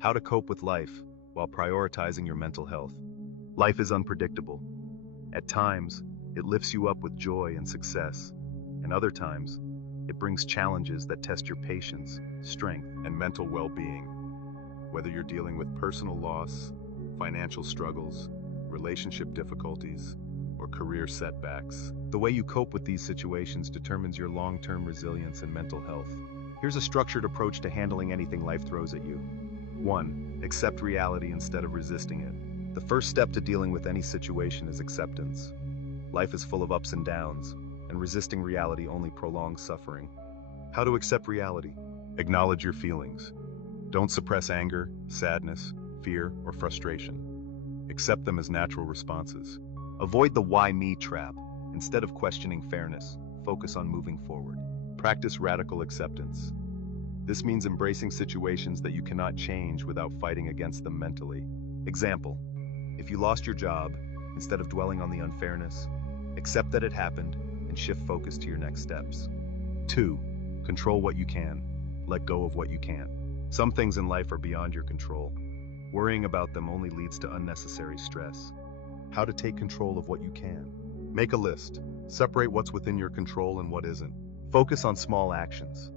How to cope with life while prioritizing your mental health. Life is unpredictable. At times, it lifts you up with joy and success, and other times, it brings challenges that test your patience, strength, and mental well-being. Whether you're dealing with personal loss, financial struggles, relationship difficulties, or career setbacks, the way you cope with these situations determines your long-term resilience and mental health. Here's a structured approach to handling anything life throws at you. 1. Accept reality instead of resisting it. The first step to dealing with any situation is acceptance. Life is full of ups and downs, and resisting reality only prolongs suffering. How to accept reality? Acknowledge your feelings. Don't suppress anger, sadness, fear, or frustration. Accept them as natural responses. Avoid the why me trap. Instead of questioning fairness, focus on moving forward. Practice radical acceptance. This means embracing situations that you cannot change without fighting against them mentally. Example: if you lost your job, instead of dwelling on the unfairness, accept that it happened and shift focus to your next steps. 2. Control what you can. Let go of what you can't. Some things in life are beyond your control. Worrying about them only leads to unnecessary stress. How to take control of what you can. Make a list. Separate what's within your control and what isn't. Focus on small actions.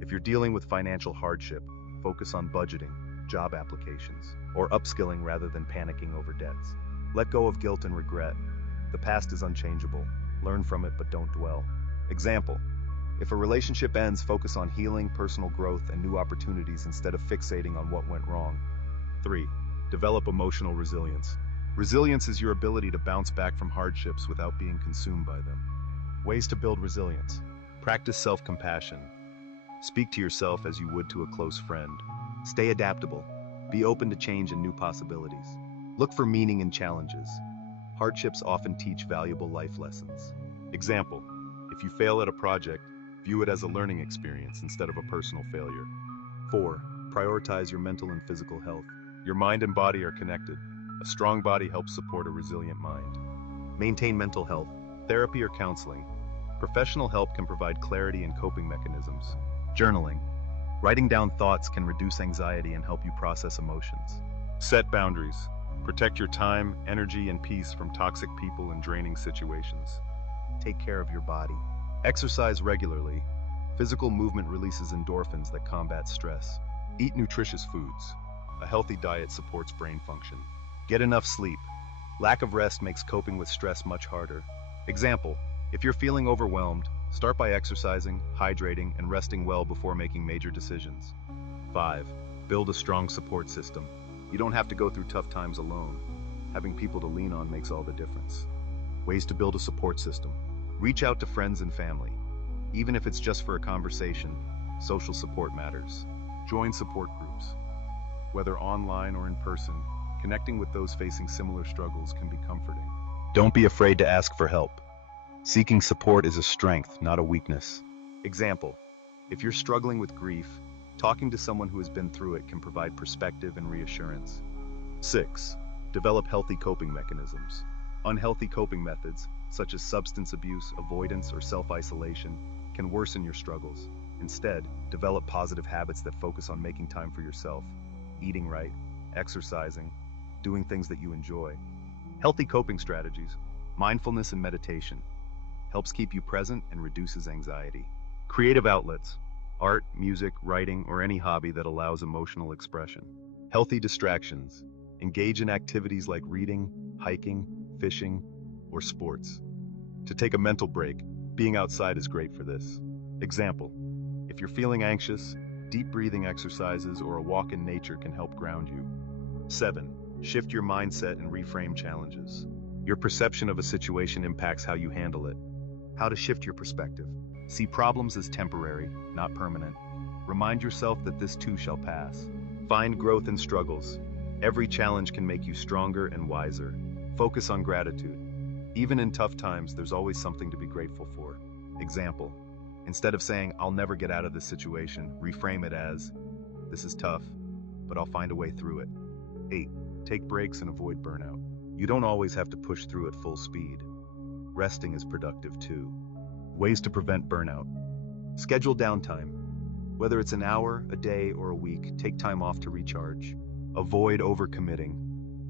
If you're dealing with financial hardship, focus on budgeting, job applications, or upskilling rather than panicking over debts. Let go of guilt and regret. The past is unchangeable. Learn from it, but don't dwell. Example: if a relationship ends, focus on healing, personal growth, and new opportunities instead of fixating on what went wrong. 3. Develop emotional resilience. Resilience is your ability to bounce back from hardships without being consumed by them. Ways to build resilience. Practice self-compassion. Speak to yourself as you would to a close friend. Stay adaptable. Be open to change and new possibilities. Look for meaning in challenges. Hardships often teach valuable life lessons. Example: if you fail at a project, view it as a learning experience instead of a personal failure. 4. Prioritize your mental and physical health. Your mind and body are connected. A strong body helps support a resilient mind. Maintain mental health. Therapy or counseling. Professional help can provide clarity and coping mechanisms. Journaling. Writing down thoughts can reduce anxiety and help you process emotions. Set boundaries. Protect your time, energy, and peace from toxic people and draining situations. Take care of your body. Exercise regularly. Physical movement releases endorphins that combat stress. Eat nutritious foods. A healthy diet supports brain function. Get enough sleep. Lack of rest makes coping with stress much harder. Example: if you're feeling overwhelmed, start by exercising, hydrating, and resting well before making major decisions. 5. Build a strong support system. You don't have to go through tough times alone. Having people to lean on makes all the difference. Ways to build a support system. Reach out to friends and family. Even if it's just for a conversation, social support matters. Join support groups. Whether online or in person, connecting with those facing similar struggles can be comforting. Don't be afraid to ask for help. Seeking support is a strength, not a weakness. Example: if you're struggling with grief, talking to someone who has been through it can provide perspective and reassurance. 6. Develop healthy coping mechanisms. Unhealthy coping methods, such as substance abuse, avoidance, or self-isolation, can worsen your struggles. Instead, develop positive habits that focus on making time for yourself. Eating right, exercising, doing things that you enjoy. Healthy coping strategies, mindfulness and meditation, helps keep you present and reduces anxiety. Creative outlets, art, music, writing, or any hobby that allows emotional expression. Healthy distractions, engage in activities like reading, hiking, fishing, or sports. To take a mental break, being outside is great for this. Example: if you're feeling anxious, deep breathing exercises or a walk in nature can help ground you. 7. Shift your mindset and reframe challenges. Your perception of a situation impacts how you handle it. How to shift your perspective. See problems as temporary, not permanent. Remind yourself that this too shall pass. Find growth in struggles. Every challenge can make you stronger and wiser. Focus on gratitude. Even in tough times, there's always something to be grateful for. Example: instead of saying, "I'll never get out of this situation," reframe it as, "This is tough, but I'll find a way through it." 8. Take breaks and avoid burnout. You don't always have to push through at full speed. Resting is productive too. Ways to prevent burnout. Schedule downtime. Whether it's an hour, a day, or a week, take time off to recharge. Avoid overcommitting.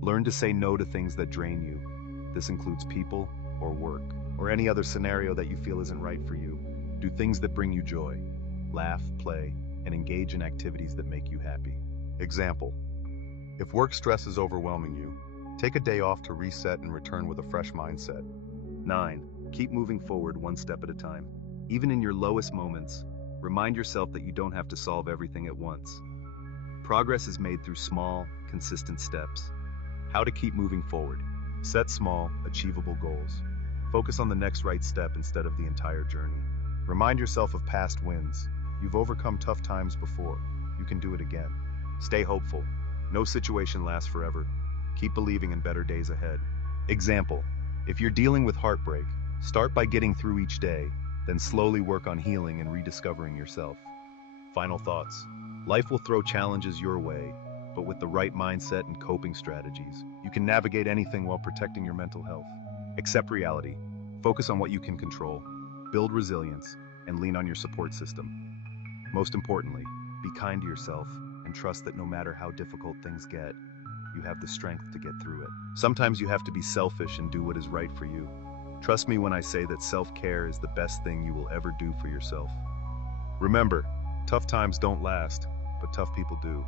Learn to say no to things that drain you. This includes people or work, or any other scenario that you feel isn't right for you. Do things that bring you joy. Laugh, play, and engage in activities that make you happy. Example: if work stress is overwhelming you, take a day off to reset and return with a fresh mindset. 9. Keep moving forward one step at a time. Even in your lowest moments, remind yourself that you don't have to solve everything at once. Progress is made through small, consistent steps. How to keep moving forward. Set small, achievable goals. Focus on the next right step instead of the entire journey. Remind yourself of past wins. You've overcome tough times before. You can do it again. Stay hopeful. No situation lasts forever. Keep believing in better days ahead. Example: if you're dealing with heartbreak, start by getting through each day, then slowly work on healing and rediscovering yourself. Final thoughts. Life will throw challenges your way, but with the right mindset and coping strategies, you can navigate anything while protecting your mental health. Accept reality. Focus on what you can control. Build resilience, and lean on your support system. Most importantly, be kind to yourself and trust that no matter how difficult things get, you have the strength to get through it. Sometimes you have to be selfish and do what is right for you. Trust me when I say that self-care is the best thing you will ever do for yourself. Remember, tough times don't last, but tough people do.